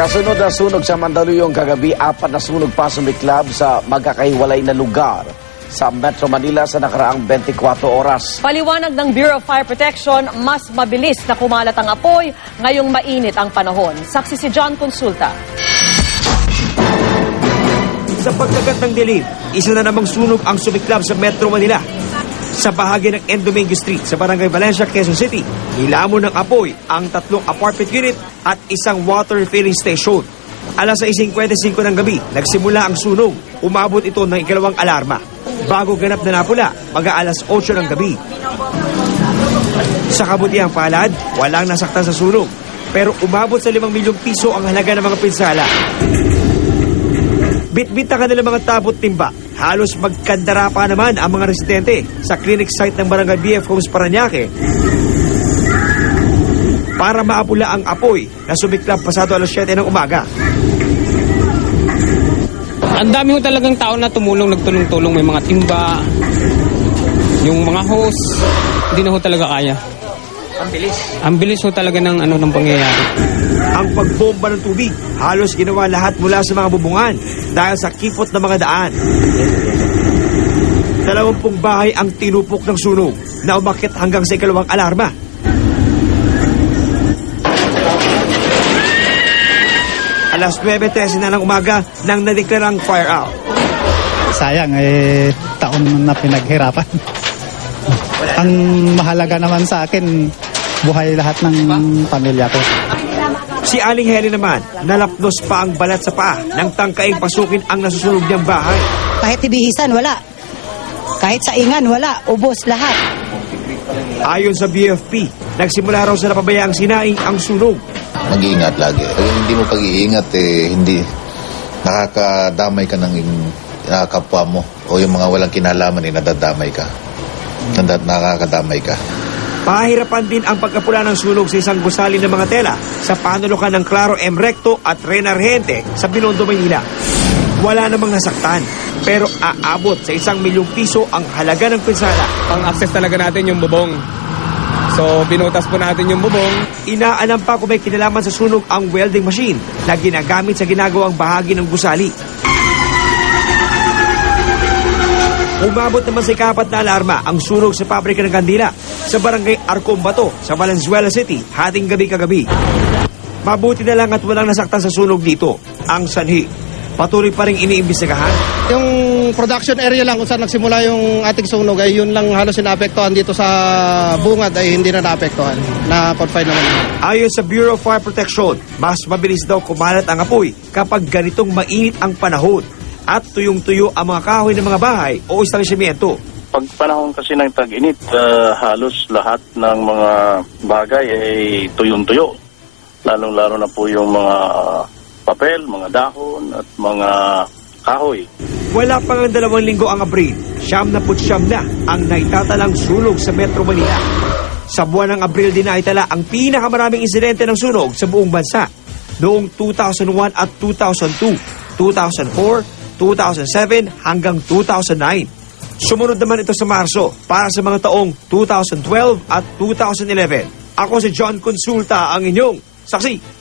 Kasunod na sunog sa Mandaluyong kagabi, 4 na sunog pa sumiklab sa magkakahiwalay na lugar sa Metro Manila sa nakaraang 24 oras. Paliwanag ng Bureau of Fire Protection, mas mabilis na kumalat ang apoy ngayong mainit ang panahon. Saksi si John Consulta. Sa pagkagat ng dilim, isa na namang sunog ang sumiklab sa Metro Manila. Sa bahagi ng Endomingo Street sa Barangay Valencia, Quezon City, nilamon ng apoy ang 3 apartment unit at isang water refilling station. Alas 6:55 ng gabi, nagsimula ang sunog. Umabot ito ng ikalawang alarma. Bago ganap na napula, mag-aalas 8 ng gabi. Sa kabutihang palad, walang nasaktan sa sunog. Pero umabot sa 5 milyong piso ang halaga ng mga pinsala. Bit-bit na kanilang mga tabot timba. Halos magkandara pa naman ang mga residente sa clinic site ng Barangay BF Homes Parañaque para maapula ang apoy na sumiklab pasado alas 7 ng umaga. Ang dami ho talagang tao na tumulong, nagtulong-tulong. May mga timba, yung mga hose, hindi na ho talaga kaya. Ang bilis ho talaga ng pangyayari. Ang pagbomba ng tubig, halos ginawa lahat mula sa mga bubungan dahil sa kipot ng mga daan. 20 bahay ang tinupok ng sunog na umakyat hanggang sa ikalawang alarma. Alas 9:13 na ng umaga nang nadeklarang fire out. Sayang, taon na pinaghirapan. Ang mahalaga naman sa akin, buhay lahat ng pamilya ko. Si Aling Helen naman, nalapnos pa ang balat sa paa nang tangkaing pasukin ang nasusunog niyang bahay. Kahit tibihisan, wala. Kahit saingan, wala. Ubos lahat. Ayon sa BFP, nagsimula raw sa napabayaang sinaing ang sunog. Mag-iingat lagi. Pag hindi mo pag-iingat, hindi nakakadamay ka ng kapwa mo. O yung mga walang kinalaman, nadadamay ka. Nakakadamay ka. Pahirapan din ang pagkapula ng sunog sa isang gusali ng mga tela sa panulukan ng Claro M. Recto at Rena Argente sa Binondo, Maynila. Wala namang nasaktan, pero aabot sa 1 milyong piso ang halaga ng pinsala. Pang-access talaga natin yung bubong. So, binutas po natin yung bubong. Inaalam pa kung may kinalaman sa sunog ang welding machine na ginagamit sa ginagawang bahagi ng gusali. Umabot naman sa ika-4 na alarma ang sunog sa pabrika ng kandila sa Barangay Arcombato sa Valenzuela City hating gabi kagabi. Mabuti na lang at walang nasaktan sa sunog dito. Ang sanhi, patuloy pa rin iniimbestigahan. Yung production area lang kung saan nagsimula yung ating sunog ay yun lang halos naapektuhan dito sa bungad ay hindi na naapektuhan. Na-confine naman. Ayon sa Bureau of Fire Protection, mas mabilis daw kumalat ang apoy kapag ganitong mainit ang panahon at tuyong-tuyo ang mga kahoy ng mga bahay o establishmento. Pag panahon kasi ng tag-init, halos lahat ng mga bagay ay tuyong-tuyo. Lalong-lalo na po yung mga papel, mga dahon at mga kahoy. Wala pang 2 linggo ang Abril, 79 na ang naitatalang sunog sa Metro Manila. Sa buwan ng Abril din naitala ang pinakamaraming insidente ng sunog sa buong bansa noong 2001 at 2002, 2004, 2007 hanggang 2009. Sumunod naman ito sa Marso para sa mga taong 2012 at 2011. Ako si John Consulta, ang inyong saksi.